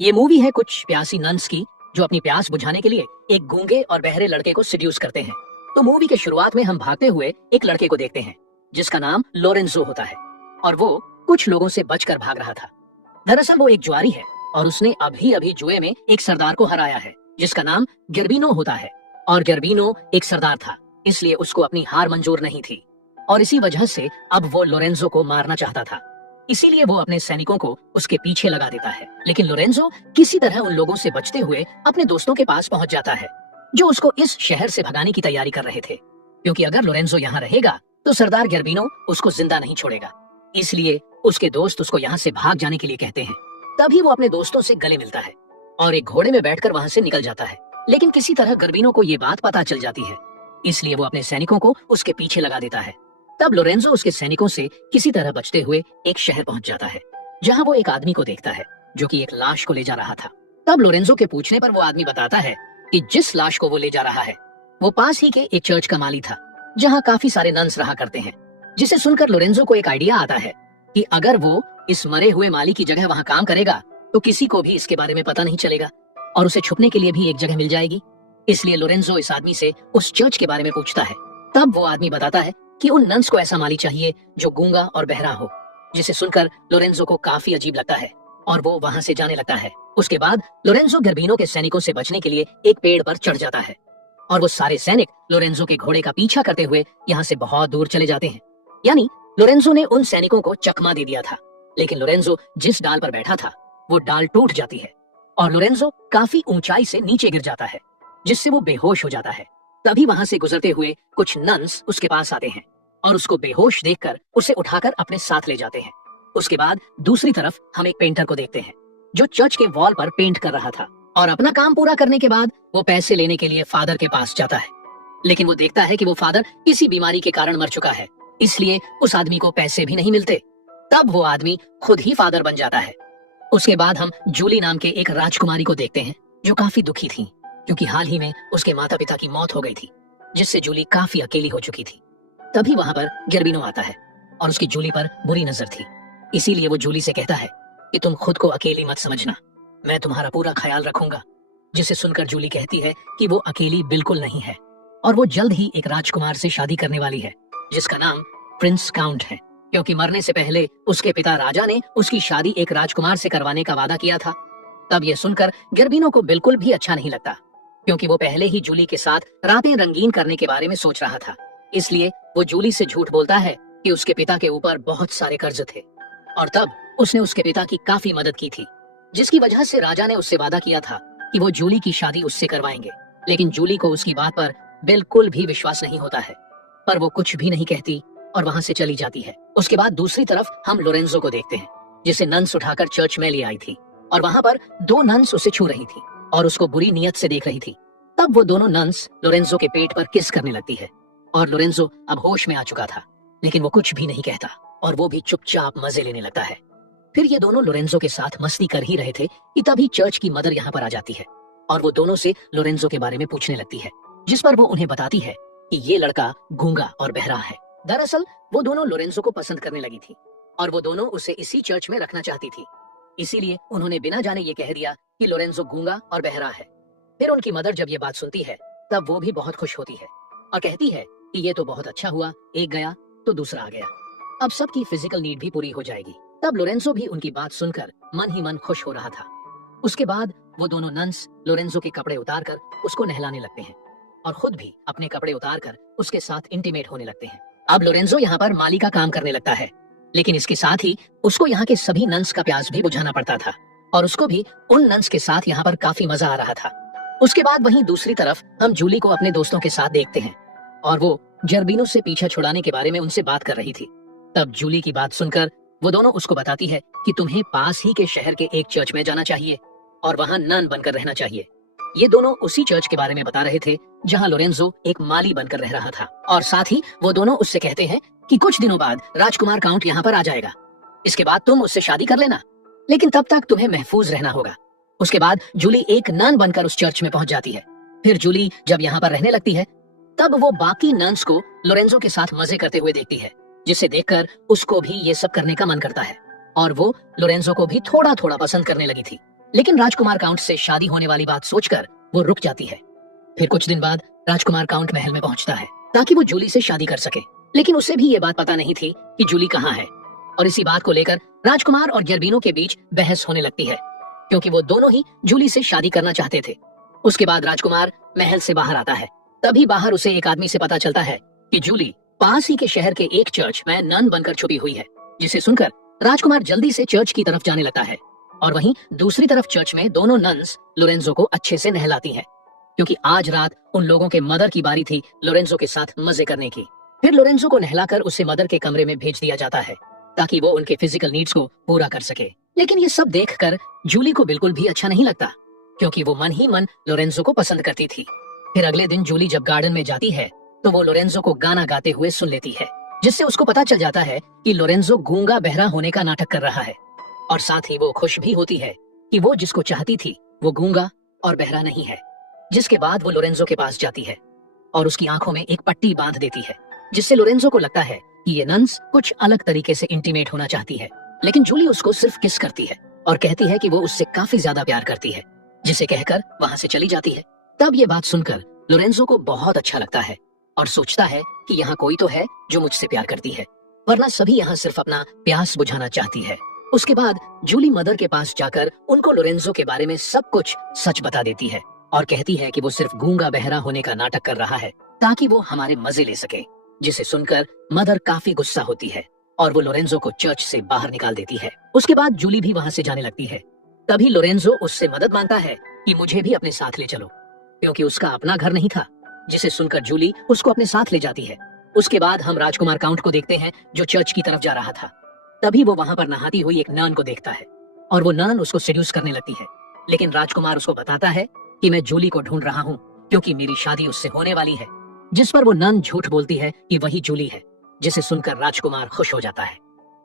ये मूवी है कुछ प्यासी नन्स की जो अपनी प्यास बुझाने के लिए एक गूंगे और बहरे लड़के को सिड्यूस करते हैं। तो मूवी के शुरुआत में हम भागते हुए एक लड़के को देखते हैं जिसका नाम लोरेंजो होता है और वो कुछ लोगों से बचकर भाग रहा था। दरअसल वो एक जुआरी है और उसने अभी अभी जुए में एक सरदार को हराया है जिसका नाम गर्बिनो होता है। और गर्बिनो एक सरदार था, इसलिए उसको अपनी हार मंजूर नहीं थी और इसी वजह से अब वो लोरेंजो को मारना चाहता था। इसीलिए वो अपने सैनिकों को उसके पीछे लगा देता है। लेकिन लोरेंजो किसी तरह उन लोगों से बचते हुए अपने दोस्तों के पास पहुंच जाता है जो उसको इस शहर से भगाने की तैयारी कर रहे थे, क्योंकि अगर लोरेंजो यहाँ रहेगा तो सरदार गर्बिनो उसको जिंदा नहीं छोड़ेगा। इसलिए उसके दोस्त उसको यहाँ से भाग जाने के लिए कहते हैं। तभी वो अपने दोस्तों से गले मिलता है और एक घोड़े में बैठकर वहां से निकल जाता है। लेकिन किसी तरह गर्बिनो को ये बात पता चल जाती है, इसलिए वो अपने सैनिकों को उसके पीछे लगा देता है। तब लोरेंजो उसके सैनिकों से किसी तरह बचते हुए एक शहर पहुंच जाता है जहां वो एक आदमी को देखता है जो कि एक लाश को ले जा रहा था। तब लोरेंजो के पूछने पर वो आदमी बताता है कि जिस लाश को वो ले जा रहा है वो पास ही के एक चर्च का माली था जहां काफी सारे नन्स रहा करते हैं। जिसे सुनकर लोरेंजो को एक आइडिया आता है कि अगर वो इस मरे हुए माली की जगह वहां काम करेगा तो किसी को भी इसके बारे में पता नहीं चलेगा और उसे छुपने के लिए भी एक जगह मिल जाएगी। इसलिए लोरेंजो इस आदमी से उस चर्च के बारे में पूछता है। तब वो आदमी बताता है कि उन नन्स को ऐसा माली चाहिए जो गूंगा और बहरा हो। जिसे सुनकर लोरेंजो को काफी अजीब लगता है और वो वहां से जाने लगता है। उसके बाद लोरेंजो गर्बिनो के सैनिकों से बचने के लिए एक पेड़ पर चढ़ जाता है और वो सारे सैनिक लोरेंजो के घोड़े का पीछा करते हुए यहाँ से बहुत दूर चले जाते हैं। यानी लोरेंजो ने उन सैनिकों को चकमा दे दिया था, लेकिन लोरेंजो जिस डाल पर बैठा था वो डाल टूट जाती है और लोरेंजो काफी ऊंचाई से नीचे गिर जाता है जिससे वो बेहोश हो जाता है। तभी वहां से गुजरते हुए कुछ नन्स उसके पास आते हैं और उसको बेहोश देखकर उसे उठाकर अपने साथ ले जाते हैं। उसके बाद दूसरी तरफ हम एक पेंटर को देखते हैं जो चर्च के वॉल पर पेंट कर रहा था और अपना काम पूरा करने के बाद वो पैसे लेने के लिए फादर के पास जाता है। लेकिन वो देखता है कि वो फादर किसी बीमारी के कारण मर चुका है, इसलिए उस आदमी को पैसे भी नहीं मिलते। तब वो आदमी खुद ही फादर बन जाता है। उसके बाद हम जूली नाम के एक राजकुमारी को देखते हैं जो काफी दुखी थी क्योंकि हाल ही में उसके माता पिता की मौत हो गई थी, जिससे जूली काफी अकेली हो चुकी थी। तभी वहां पर गर्बिनो आता है और उसकी जूली पर बुरी नजर थी, इसीलिए वो जूली से कहता है कि तुम खुद को अकेली मत समझना, मैं तुम्हारा पूरा ख्याल रखूंगा। जिसे सुनकर जूली कहती है कि वो अकेली बिल्कुल नहीं है और वो जल्द ही एक राजकुमार से शादी करने वाली है जिसका नाम प्रिंस काउंट है, क्योंकि मरने से पहले उसके पिता राजा ने उसकी शादी एक राजकुमार से करवाने का वादा किया था। तब ये सुनकर गर्बिनो को बिल्कुल भी अच्छा नहीं लगता, क्योंकि वो पहले ही जूली के साथ रातें रंगीन करने के बारे में सोच रहा था। इसलिए वो जूली से झूठ बोलता है कि उसके पिता के ऊपर बहुत सारे कर्ज थे और तब उसने उसके पिता की काफी मदद की थी, जिसकी वजह से राजा ने उससे वादा किया था कि वो जूली की शादी उससे करवाएंगे। लेकिन जूली को उसकी बात पर बिल्कुल भी विश्वास नहीं होता है, पर वो कुछ भी नहीं कहती और वहां से चली जाती है। उसके बाद दूसरी तरफ हम लोरेंजो को देखते हैं जिसे नन्स उठाकर चर्च में ले आई थी और वहां पर दो नन्स उसे छू रही थी और उसको बुरी नीयत से देख रही थी। तब वो दोनों नन्स लोरेंजो के पेट पर किस करने लगती है और लोरेंजो अब होश में आ चुका था, लेकिन वो कुछ भी नहीं कहता और वो भी चुपचाप मजे लेने लगता है। फिर ये दोनों लोरेंजो के साथ मस्ती कर ही रहे थे कि तभी चर्च की मदर यहाँ पर आ जाती है और वो दोनों से लोरेंजो के बारे में पूछने लगती है, जिस पर वो उन्हें बताती है कि ये लड़का गूंगा और बहरा है। दरअसल वो दोनों लोरेंजो को पसंद करने लगी थी और वो दोनों उसे इसी चर्च में रखना चाहती थी, इसीलिए उन्होंने बिना जाने ये कह दिया कि लोरेंजो गूंगा और बहरा है। फिर उनकी मदर जब ये बात सुनती है तब वो भी बहुत खुश होती है और कहती है कि ये तो बहुत अच्छा हुआ, एक गया तो दूसरा आ गया, अब सबकी फिजिकल नीड भी पूरी हो जाएगी। तब लोरेंजो भी उनकी बात सुनकर मन ही मन खुश हो रहा था। उसके बाद वो दोनों नन्स लोरेंजो के कपड़े उतारकर उसको नहलाने लगते हैं और खुद भी अपने कपड़े उतारकर उसके साथ इंटीमेट होने लगते हैं। अब लोरेंजो यहाँ पर माली का काम करने लगता है, लेकिन इसके साथ ही उसको यहाँ के सभी नन्स का प्यास भी बुझाना पड़ता था और उसको भी उन नन्स के साथ यहाँ पर काफी मजा आ रहा था। उसके बाद वहीं दूसरी तरफ हम जूली को अपने दोस्तों के साथ देखते हैं और वो गर्बिनो से पीछा छुड़ाने के बारे में उनसे बात कर रही थी। तब जूली की बात सुनकर वो दोनों उसको बताती है कि तुम्हें पास ही के शहर के एक चर्च में जाना चाहिए और वहां नन बनकर रहना चाहिए। ये दोनों उसी चर्च के बारे में बता रहे थे जहां लोरेंजो एक माली बनकर रह रहा था और साथ ही वो दोनों उससे कहते हैं कि कुछ दिनों बाद राजकुमार काउंट यहाँ पर आ जाएगा, इसके बाद तुम उससे शादी कर लेना, लेकिन तब तक तुम्हें महफूज रहना होगा। उसके बाद जूली एक नन बनकर उस चर्च में पहुंच जाती है। फिर जूली जब यहाँ पर रहने लगती है तब वो बाकी नन्स को लोरेंजो के साथ मजे करते हुए देखती है, जिसे देखकर उसको भी ये सब करने का मन करता है और वो लोरेंजो को भी थोड़ा थोड़ा पसंद करने लगी थी। लेकिन राजकुमार काउंट से शादी होने वाली बात सोचकर वो रुक जाती है। फिर कुछ दिन बाद राजकुमार काउंट महल में पहुंचता है ताकि वो जूली से शादी कर सके, लेकिन उसे भी ये बात पता नहीं थी कि जूली कहाँ है। और इसी बात को लेकर राजकुमार और गेर्बिनो के बीच बहस होने लगती है, क्योंकि वो दोनों ही जूली से शादी करना चाहते थे। उसके बाद राजकुमार महल से बाहर आता है। तभी बाहर उसे एक आदमी से पता चलता है कि जूली पास ही के शहर के एक चर्च में नन बनकर छुपी हुई है, जिसे सुनकर राजकुमार जल्दी से चर्च की तरफ जाने लगता है। और वहीं दूसरी तरफ चर्च में दोनों नन्स लोरेंजो को अच्छे से नहलाती हैं, क्योंकि आज रात उन लोगों के मदर की बारी थी लोरेंजो के साथ मजे करने की। फिर लोरेंजो को नहलाकर उसे मदर के कमरे में भेज दिया जाता है ताकि वो उनके फिजिकल नीड्स को पूरा कर सके। लेकिन ये सब देखकर जूली को बिल्कुल भी अच्छा नहीं लगता, क्योंकि वो मन ही मन लोरेंजो को पसंद करती थी। फिर अगले दिन जूली जब गार्डन में जाती है तो वो लोरेंजो को गाना गाते हुए सुन लेती है, जिससे उसको पता चल जाता है कि लोरेंजो गूंगा बहरा होने का नाटक कर रहा है। और साथ ही वो खुश भी होती है कि वो जिसको चाहती थी वो गूंगा और बहरा नहीं है। जिसके बाद वो लोरेंजो के पास जाती है और उसकी आंखों में एक पट्टी बांध देती है, जिससे लोरेंजो को लगता है कि ये नन्स कुछ अलग तरीके से इंटीमेट होना चाहती है। लेकिन जूली उसको सिर्फ किस करती है और कहती है कि वो उससे काफी ज्यादा प्यार करती है, जिसे कहकर वहां से चली जाती है। तब ये बात सुनकर लोरेंजो को बहुत अच्छा लगता है और सोचता है कि यहाँ कोई तो है जो मुझसे प्यार करती है, वरना सभी यहाँ सिर्फ अपना प्यास बुझाना चाहती है। उसके बाद जूली मदर के पास जाकर उनको लोरेंजो के बारे में सब कुछ सच बता देती है और कहती है कि वो सिर्फ गूंगा बहरा होने का नाटक कर रहा है ताकि वो हमारे मजे ले सके। जिसे सुनकर मदर काफी गुस्सा होती है और वो लोरेंजो को चर्च से बाहर निकाल देती है। उसके बाद जूली भी वहां से जाने लगती है। तभी लोरेंजो उससे मदद मांगता है कि मुझे भी अपने साथ ले चलो, क्योंकि उसका अपना घर नहीं था। जिसे सुनकर जूली उसको अपने साथ ले जाती है। उसके बाद हम राजकुमार काउंट को देखते हैं जो चर्च की तरफ जा रहा था। तभी वो वहां पर नहाती हुई एक नन को देखता है और वो नन उसको सेड्यूस करने लगती है। लेकिन राजकुमार उसको बताता है कि मैं जूली को ढूंढ रहा हूँ, क्योंकि मेरी शादी उससे होने वाली है। जिस पर वो नन झूठ बोलती है कि वही जूली है, जिसे सुनकर राजकुमार खुश हो जाता है।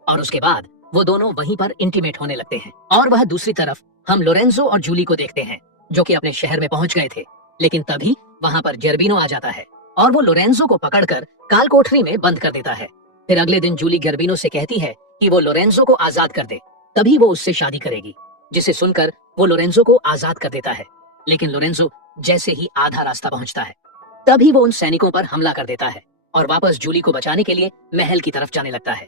और उसके बाद वो दोनों वहीं पर इंटीमेट होने लगते हैं। और वह दूसरी तरफ हम लोरेंजो और जूली को देखते हैं, जो कि अपने शहर में पहुंच गए थे। लेकिन तभी वहां पर गेर्बिनो आ जाता है और वो लोरेंजो को पकड़कर काल कोठरी में बंद कर देता है। फिर अगले दिन जूली गेर्बिनो से कहती है कि वो लोरेंजो को आजाद कर दे, तभी वो उससे शादी करेगी। जिसे सुनकर वो लोरेंजो को आजाद कर देता है। लेकिन लोरेंजो जैसे ही आधा रास्ता पहुंचता है, तभी वो उन सैनिकों पर हमला कर देता है और वापस जूली को बचाने के लिए महल की तरफ जाने लगता है।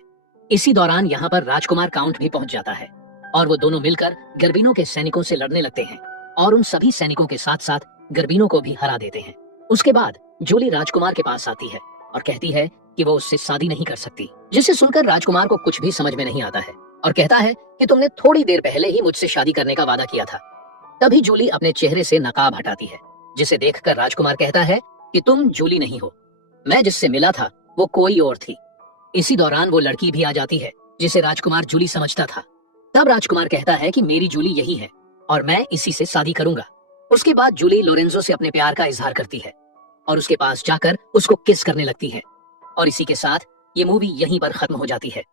इसी दौरान यहाँ पर राजकुमार काउंट भी पहुंच जाता है और वो दोनों मिलकर गेर्बिनो के सैनिकों से लड़ने लगते हैं और उन सभी सैनिकों के साथ साथ गेर्बिनो को भी हरा देते हैं। उसके बाद जूली राजकुमार के पास आती है और कहती है कि वो उससे शादी नहीं कर सकती, जिसे सुनकर राजकुमार को कुछ भी समझ में नहीं आता है और कहता है कि तुमने थोड़ी देर पहले ही मुझसे शादी करने का वादा किया था। तभी जूली अपने चेहरे से नकाब हटाती है, जिसे देखकर राजकुमार कहता है कि तुम जूली नहीं हो, मैं जिससे मिला था वो कोई और थी। इसी दौरान वो लड़की भी आ जाती है जिसे राजकुमार जूली समझता था। तब राजकुमार कहता है कि मेरी जूली यही है और मैं इसी से शादी करूंगा। उसके बाद जूली लोरेंजो से अपने प्यार का इजहार करती है और उसके पास जाकर उसको किस करने लगती है। और इसी के साथ ये मूवी यहीं पर खत्म हो जाती है।